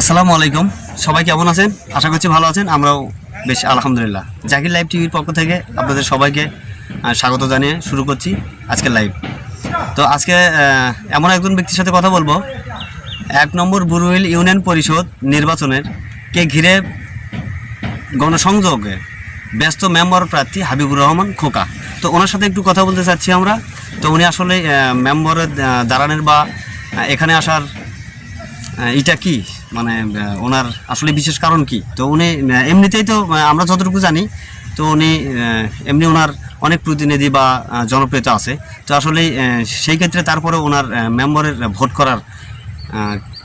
আসসালামু আলাইকুম। সবাই কেমন আছেন? আশা করছি ভালো আছেন। আমরাও বেশ আলহামদুলিল্লাহ। জাকির লাইভ টিভির পক্ষ থেকে আপনাদের সবাইকে স্বাগত জানিয়ে শুরু করছি আজকের লাইভ। তো আজকে এমন একজন ব্যক্তির সাথে কথা বলব। এক নম্বর বুরুইল ইউনিয়ন পরিষদ নির্বাচনের কে ঘিরে গণসংযোগে ব্যস্ত মেম্বার প্রার্থী হাবিবুর রহমান খোকা। তো ওনার সাথে একটু কথা বলতে চাচ্ছি আমরা। তো উনি আসলে মেম্বারের দাঁড়ানোর বা এখানে আসার এটা কি? মানে ওনার আসলে বিশেষ কারণ কি? তো উনি এমনিতেই তো আমরা যতটুকু জানি তো উনি এমনি ওনার অনেক প্রতিনিধি বা জনপ্রিয়তা আছে। তো আসলে সেই ক্ষেত্রে তারপরে ওনার মেম্বারের ভোট করার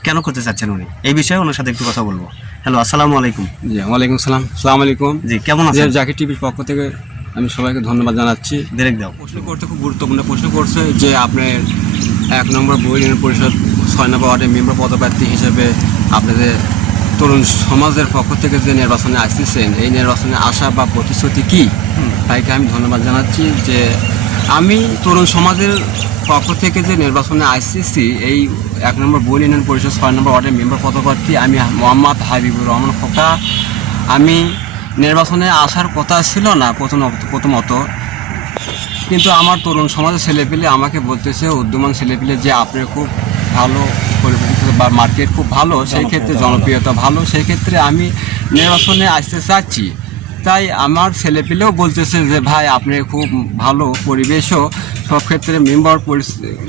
কেন করতে চাচ্ছেন উনি? এই বিষয়ে ওনার সাথে একটু কথা বলব। হ্যালো আসসালামু আলাইকুম। জি ওয়ালাইকুম সালাম। সালাম আলাইকুম। জি কেমন আছেন? জাকির টিভির পক্ষ থেকে আমি সবাইকে ধন্যবাদ জানাচ্ছি। ডিরেক্ট দাও। প্রশ্ন করতে খুব গুরুত্বপূর্ণ প্রশ্ন করছে যে আপনার এক নম্বর বই ইউনিয়ন পরিষদ ছয় নম্বর ওয়ার্ডের মেম্বার পদপ্রার্থী হিসেবে আপনাদের তরুণ সমাজের পক্ষ থেকে যে নির্বাচনে আসতেছেন এই নির্বাচনে আশা বা প্রতিশ্রুতি কি? তাইকে আমি ধন্যবাদ জানাচ্ছি যে আমি তরুণ সমাজের পক্ষ থেকে যে নির্বাচনে আসতেছি এই এক নম্বর বই ইউনিয়ন পরিষদ ছয় নম্বর ওয়ার্ডের মেম্বার পদপ্রার্থী আমি মোহাম্মদ হাবিবুর রহমান খোকা। আমি নির্বাচনে আসার কথা ছিল না প্রথম প্রথমত। কিন্তু আমার তরুণ সমাজের ছেলেপেলে আমাকে বলতেছে উদ্যমান ছেলেপেলে যে আপনি খুব ভালো বা মার্কেট খুব ভালো সেই ক্ষেত্রে জনপ্রিয়তা ভালো সেই ক্ষেত্রে আমি নির্বাচনে আসতে চাচ্ছি। তাই আমার ছেলেপেলেও বলতেছে যে ভাই আপনি খুব ভালো পরিবেশও সব ক্ষেত্রে মেম্বার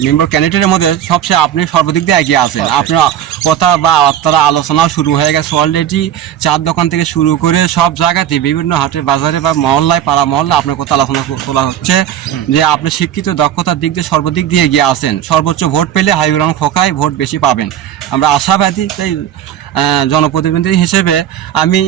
মেম্বার ক্যান্ডিডেটের মধ্যে সবচেয়ে আপনি সর্বাধিক দিয়ে এগিয়ে আছেন। আপনার কথা বা আপনারা আলোচনাও শুরু হয়ে গেছে অলরেডি চার দোকান থেকে শুরু করে সব জায়গাতে বিভিন্ন হাটের বাজারে বা মহল্লায় পাড়া মহল্লা আপনার কথা আলোচনা তোলা হচ্ছে যে আপনি শিক্ষিত দক্ষতার দিক দিয়ে সর্বদিক দিয়ে এগিয়ে আসেন সর্বোচ্চ ভোট পেলে হাইবুর রহমান খোকায় ভোট বেশি পাবেন। আমরা আশাবাদী তাই জনপ্রতিনিধি হিসেবে আমি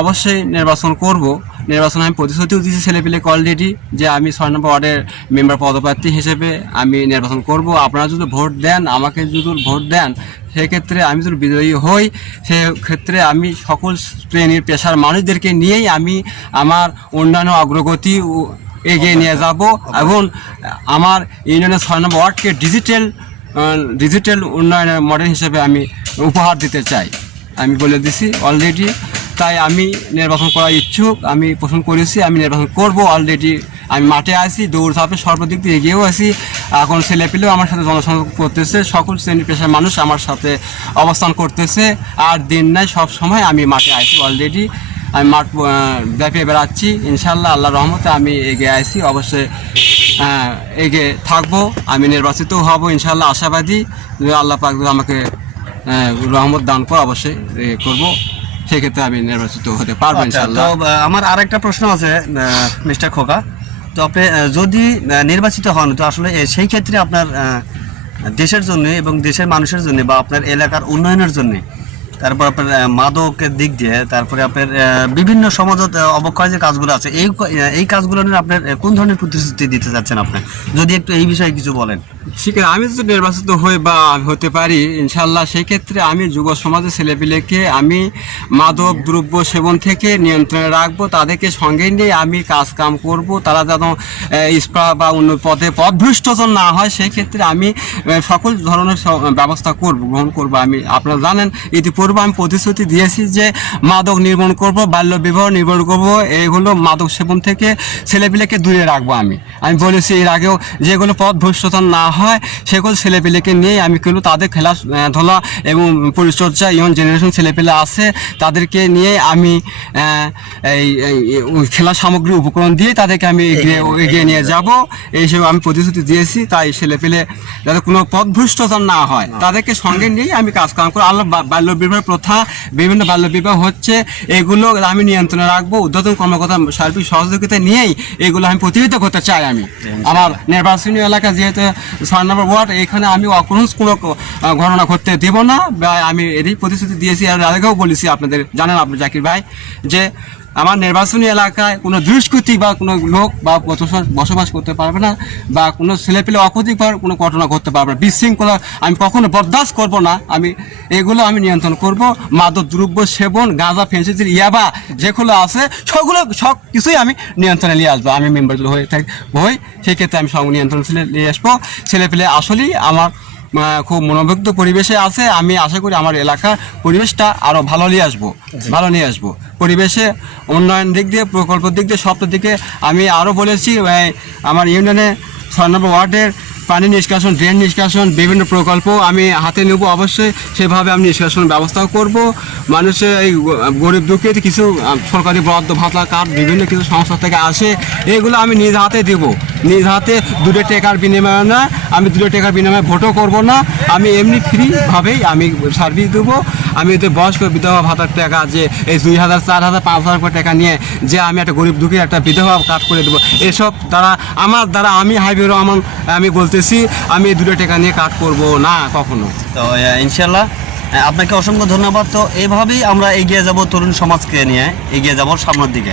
অবশ্যই নির্বাচন করব। নির্বাচন আমি প্রতিশ্রুতিও দিয়েছি ছেলেপিলেকে অলরেডি যে আমি ছয় নম্বর ওয়ার্ডের মেম্বার পদপ্রার্থী হিসেবে আমি নির্বাচন করব। আপনারা যদি ভোট দেন, আমাকে যদি ভোট দেন, সেক্ষেত্রে আমি যদি বিজয়ী হই, সেক্ষেত্রে আমি সকল শ্রেণির পেশার মানুষদেরকে নিয়েই আমি আমার অন্যান্য অগ্রগতি এগিয়ে নিয়ে যাব এবং আমার ইউনিয়নের ছয় নম্বর ওয়ার্ডকে ডিজিটাল ডিজিটাল উন্নয়নের মডেল হিসেবে আমি উপহার দিতে চাই। আমি বলে দিছি অলরেডি তাই আমি নির্বাচন করার ইচ্ছুক, আমি পোষণ করেছি, আমি নির্বাচন করব অলরেডি আমি মাঠে আছি, দৌড় ধাপে সর্বদিক দিয়ে এগিয়েও আছি। এখন ছেলেপিলেও আমার সাথে জনসংযোগ করতেছে, সকল শ্রেণি পেশার মানুষ আমার সাথে অবস্থান করতেছে। আর দিন নাই, সব সময় আমি মাঠে আছি অলরেডি আমি মাঠ ব্যাপী বেড়াচ্ছি ইনশাল্লাহ আল্লাহ রহমতে আমি এগিয়ে আছি, অবশ্যই এগিয়ে থাকব, আমি নির্বাচিত হব ইনশাল্লাহ আশাবাদী। আল্লাহ পাক আমাকে রহমত দান করে, অবশ্যই করব। সেক্ষেত্রে আমি নির্বাচিত হতে পারব আচ্ছা, তো আমার আরেকটা প্রশ্ন আছে মিস্টার খোকা। তো আপনি যদি নির্বাচিত হন তো আসলে সেই ক্ষেত্রে আপনার দেশের জন্য এবং দেশের মানুষের জন্য বা আপনার এলাকার উন্নয়নের জন্য তারপর আপনার মাদকের দিক দিয়ে তারপরে আপনার বিভিন্ন সমাজত অবক্ষয় যে কাজগুলো আছে এই এই কাজগুলো নিয়ে আপনার কোন ধরনের প্রতিশ্রুতি দিতে চাচ্ছেন আপনি? যদি একটু এই বিষয়ে কিছু বলেন। আছে আমি যদি নির্বাচিত হই বা হতে পারি ইনশাল্লাহ সেই ক্ষেত্রে আমি যুব সমাজের ছেলেপিলেকে আমি মাদক, দ্রব্য সেবন থেকে নিয়ন্ত্রণে রাখব, তাদেরকে সঙ্গে নিয়ে আমি কাজ কাম করব, তারা যেন স্প্রা বা অন্য পথে পথভ্রষ্ট যেন না হয় সেই ক্ষেত্রে আমি সকল ধরনের ব্যবস্থা করব, গ্রহণ করব আমি। আপনারা জানেন, ইতিপূর্বে আমি প্রতিশ্রুতি দিয়েছি যে মাদক নির্মূল করব, বাল্য বিবাহ নির্মূল করব এইগুলো মাদক সেবন থেকে ছেলেপিলেকে দূরে রাখব আমি। আমি বলেছি এর আগেও, যেগুলো পথ ভ্রষ্টতা না হয় সেগুলো ছেলেপিলেকে নিয়ে আমি কিন্তু তাদের খেলা আহ, ধলা এবং পরিচর্যা ইয়ং জেনারেশন ছেলেপেলে আছে তাদেরকে নিয়ে আমি এই খেলা সামগ্রী উপকরণ দিয়ে তাদেরকে আমি এগিয়ে এগিয়ে নিয়ে যাব। এই হিসেবে আমি প্রতিশ্রুতি দিয়েছি তাই ছেলেপেলে যাতে কোনো পথভ্রষ্টতা না হয়। তাদেরকে সঙ্গে নিয়ে আমি কাজ কাম করব আল্লাহ বা- বাল্য বিবাহ প্রথা বিভিন্ন বাল্য বিবাহ হচ্ছে এগুলো আমি নিয়ন্ত্রণে রাখব। উদ্বোধন কর্মকর্তা সার্বিক সহযোগিতা নিয়েই এগুলো আমি প্রতিহিত করতে চাই আমি। আমার নির্বাচনী এলাকা যেহেতু ছয় নম্বর ওয়ার্ড, এখানে আমি অকুরুষ কোনো ঘটনা ঘটতে দেব না। আমি এরই প্রতিশ্রুতি দিয়েছি আর আগেও বলেছি আপনাদের, জানেন আপনি জাকির ভাই, যে আমার নির্বাচনী এলাকায় কোনো দুষ্কৃতি বা কোনো লোক বা বসবাস- করতে পারবে না বা কোনো ছেলেপেলে অকতিকর কোনো ঘটনা ঘটতে পারবে না। বিশৃঙ্খলা আমি কখনো বরদাস্ত করব না। আমি এগুলো আমি নিয়ন্ত্রণ করব। মাদক দ্রব্য সেবন, গাঁজা ফেন্সিল ইয়াবা যেগুলো আছে সবগুলো সব কিছুই আমি নিয়ন্ত্রণে নিয়ে আসব। আমি মেম্বার হয়ে থাকি হই সেক্ষেত্রে আমি সব নিয়ন্ত্রণ নিয়ে আসব। ছেলেপেলে আসলেই আমার খুব মনোমুগ্ধ পরিবেশে আছে। আমি আশা করি আমার এলাকা পরিবেশটা আরও ভালো নিয়ে আসব ভালো নিয়ে আসব। পরিবেশে উন্নয়ন দিক দিয়ে প্রকল্প দিক দিয়ে সব দিকে আমি আরও বলেছি আমার ইউনিয়নে ছয় নম্বর ওয়ার্ডের পানি নিষ্কাশন, ড্রেন নিষ্কাশন, বিভিন্ন প্রকল্প আমি হাতে নেব অবশ্যই। সেভাবে আমি নিষ্কাশন ব্যবস্থাও করব। মানুষের এই গরিব দুঃখীর কিছু সরকারি বরাদ্দ ভাতা কার্ড, বিভিন্ন কিছু সংস্থা থেকে আসে, এগুলো আমি নিজ হাতে দেব। নিজ হাতে দুটো টাকার বিনিময়ে না, আমি দুটো টাকার বিনিময়ে ভোটও করব না। আমি এমনি ফ্রিভাবেই আমি সার্ভিস দেবো। আমি এতে বয়স্ক বিধবা ভাতার টাকা যে এই দুই হাজার, চার হাজার, পাঁচ হাজার করে টাকা নিয়ে যে আমি একটা গরিব দুঃখী একটা বিধবা কাট করে দেবো, এসব দ্বারা আমার দ্বারা আমি হাইবির রহমান, আমি বলতেছি, আমি এই দুটো টাকা নিয়ে কাট করব না কখনো। তো ইনশাল্লাহ। আপনাকে অসংখ্য ধন্যবাদ। তো এইভাবেই আমরা এগিয়ে যাব তরুণ সমাজকে নিয়ে, এগিয়ে যাব সামনের দিকে।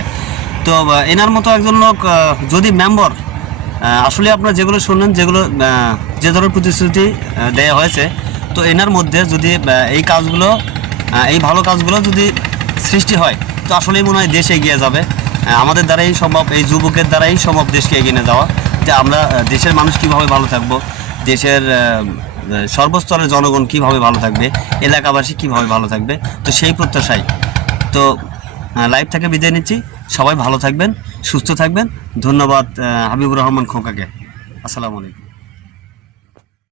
তো এনার মতো একজন লোক যদি মেম্বার আসলে আপনারা যেগুলো শুনলেন, যেগুলো যে ধরনের প্রতিশ্রুতি দেওয়া হয়েছে তো এনার মধ্যে যদি এই কাজগুলো এই ভালো কাজগুলো যদি সৃষ্টি হয়, তো আসলেই মনে হয় দেশ এগিয়ে যাবে। আমাদের দ্বারাই সম্ভব, এই যুবকের দ্বারাই সম্ভব দেশকে এগিয়ে নিয়ে যাওয়া। যে আমরা দেশের মানুষ কীভাবে ভালো থাকব, দেশের সর্বস্তরের জনগণ কীভাবে ভালো থাকবে, এলাকাবাসী কীভাবে ভালো থাকবে, তো সেই প্রত্যাশাই। তো লাইভ থেকে বিদায় নিচ্ছি। সবাই ভালো থাকবেন, সুস্থ থাকবেন। ধন্যবাদ হাবিবুর রহমান খোকাকে। আসসালামু আলাইকুম।